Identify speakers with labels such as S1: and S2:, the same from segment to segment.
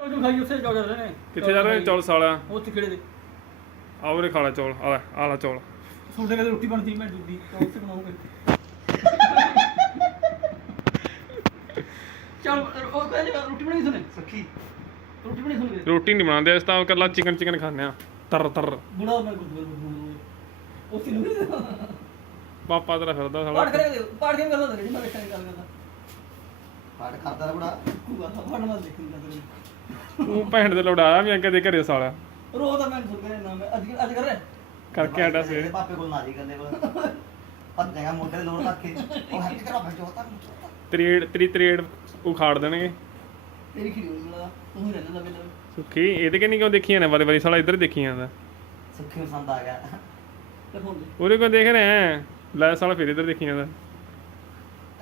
S1: ਚੌਲ ਖਾਈ ਉੱਥੇ ਚੌਲ ਚੱਲ ਰਹੇ ਨੇ।
S2: ਕਿੱਥੇ ਜਾ ਰਹੇ ਨੇ ਚੌਲ ਸਾਲਾ
S1: ਉੱਥੇ ਖੇੜੇ ਦੇ।
S2: ਆਵਰੇ ਖਾਲਾ ਚੌਲ ਆ ਲੈ ਆਲਾ ਚੌਲ।
S1: ਸੁਣਦੇ ਕਹਿੰਦੇ ਰੋਟੀ ਬਣਦੀ ਮੈਂ ਡੁੱਬੀ ਚੌਲ ਉੱਥੇ ਬਣਾਉਂਗੇ। ਚਲ ਉਹ ਕਹਿੰਦੇ ਰੋਟੀ ਬਣਾਈ ਸੁਣੇ
S3: ਸੁੱਖੀ।
S1: ਰੋਟੀ ਬਣਾਈ ਸੁਣੇ
S2: ਰੋਟੀ ਨਹੀਂ ਬਣਾਉਂਦੇ ਇਸ ਤਾਂ ਕੱਲਾ ਚਿਕਨ ਚਿਕਨ ਖਾਂਦੇ ਆ ਤਰ ਤਰ।
S1: ਬੁੜਾ ਮੈਂ ਗੁੱਡ ਉਹ ਸੀ ਨੂੰ।
S2: ਪਾਪਾ ਤੇਰਾ ਫਿਰਦਾ ਸਾਲਾ।
S1: ਪਾੜ ਕਰੇ ਪਾੜ ਕੇ ਕਰਦਾ ਜਿਹੜੀ ਮੈਂ ਨਹੀਂ ਗੱਲ ਕਰਦਾ।
S3: ਬੁੜਾ
S1: ਕੂਗਾ ਫੜ ਮਾਰ ਦੇਖੀ ਜਾਂਦਾ
S2: ਤੂੰ ਭੈਣ ਦੇ ਲੜਾਇਆ ਵੀ ਅੰਕੇ ਦੇ ਘਰੇ ਸਾਲਾ।
S1: ਰੋ ਤਾਂ ਮੈਂ ਸੁਣ ਕੇ ਨਾ ਮੈਂ ਅੱਜ ਅੱਜ ਕਰ
S2: ਕਰਕੇ ਆਡਾ ਸਵੇਰੇ
S3: ਪਾਪੇ ਕੋਲ ਨਾ ਜੀ ਕੰਦੇ ਕੋਲ ਭੱਜੇਗਾ ਮੋਢੇ ਤੇ ਲੋੜ ਰੱਖ ਉਹ ਹੱਥ ਕਰਾ ਭੱਜੋ ਤਾਂ
S2: ਤਰੇੜ ਤੇਰੀ ਤਰੇੜ ਉਖਾੜ ਦੇਣਗੇ।
S1: ਤੇਰੀ ਖਿੜੀ ਬੜਾ ਤੂੰ ਹੀ ਰਹਿੰਦਾ ਲਵੇ ਲਵੇ
S2: ਸੁੱਖੀ ਇਹਦੇ ਕਿ ਨਹੀਂ ਕਿਉਂ ਦੇਖੀਆਂ ਨੇ? ਵਾਰੀ ਵਾਰੀ ਸਾਲਾ ਇੱਧਰ ਦੇਖੀ ਜਾਂਦਾ
S3: ਸੁੱਖੀ ਪਸੰਦ ਆ ਗਿਆ।
S2: ਉਹਦੇ ਕੋਲ ਦੇਖ ਰਹੇ ਆ ਲੈ ਸਾਲਾ ਫਿਰ ਇੱਧਰ ਦੇਖੀ ਜਾਂਦਾ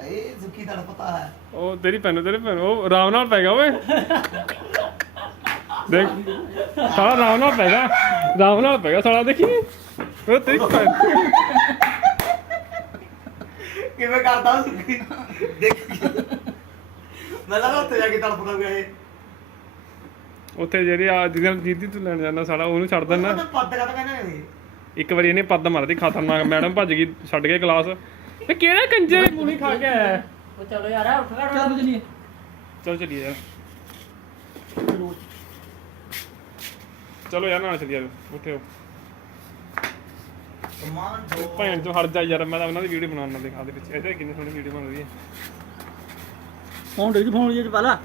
S3: ਇਹ ਸੁੱਖੀ ਦਾ ਪਤਾ ਹੈ।
S2: ਉਹ ਤੇਰੀ ਪੈਨ ਤੇਰੇ ਪੈਨ ਉਹ ਆਰਾਮ ਨਾਲ ਪੈ ਗਿਆ ਓਏ। ਦੇਖ ਸਾਲਾ ਆਰਾਮ ਨਾਲ ਪੈ ਗਿਆ ਆਰਾਮ ਨਾਲ ਪੈ ਗਿਆ ਸਾਲਾ ਦੇਖੀ। ਉਹ ਤੇਰੀ
S3: ਕਿਵੇਂ ਕਰਦਾ ਸੁੱਖੀ ਦੇਖ। ਮੈਂ ਲੱਗਾ ਉੱਥੇ ਜਾ ਕੇ ਤੜਪਦਾ ਗਿਆ ਇਹ।
S2: ਉੱਥੇ ਜਿਹੜੀ ਆ ਜਿਹਦੇ ਨਾਲ ਜੀਦੀ ਤੂੰ ਲੈਣ ਜਾਂਦਾ ਸਾਲਾ ਉਹਨੂੰ ਛੱਡ ਦਿੰਦਾ।
S3: ਉਹਨੇ ਪੱਦ ਕਾ ਕਹਿੰਦੇ ਇਹ?
S2: ਇੱਕ ਵਾਰੀ ਇਹਨੇ ਪੱਦ ਮਾਰਦੀ ਖਤਰਨਾਕ। ਮੈਡਮ ਭੱਜ ਗਈ ਛੱਡ ਕੇ ਕਲਾਸ ਇਹ ਕਿਹੜਾ ਕੰਜਰ ਨੇ ਮੂਲੀ ਖਾ ਕੇ ਆਇਆ
S4: ਉਹ ਚਲੋ ਯਾਰ ਉੱਠ ਖੜ
S1: ਚੱਲ ਬਜਨੀ
S2: ਚਲ ਚਲੀਏ ਯਾਰ। ਚਲੋ ਯਾਰ ਨਾਲ ਚਲੀਏ ਉੱਠਿਓ
S3: ਸਮਾਨ ਦੋ।
S2: ਭੈਣ ਚੋਂ ਹਟ ਜਾ ਯਾਰ ਮੈਂ ਤਾਂ ਉਹਨਾਂ ਦੀ ਵੀਡੀਓ ਬਣਾਉਣ ਨਾਲ ਦਿਖਾ ਦੇ ਵਿੱਚ ਇਹਦੇ ਕਿੰਨੀ ਸੋਹਣੀ ਵੀਡੀਓ ਬਣ ਰਹੀ ਹੈ।
S1: ਫੋਨ ਦੇ ਫੋਨ ਜੇ ਪਾਲਾ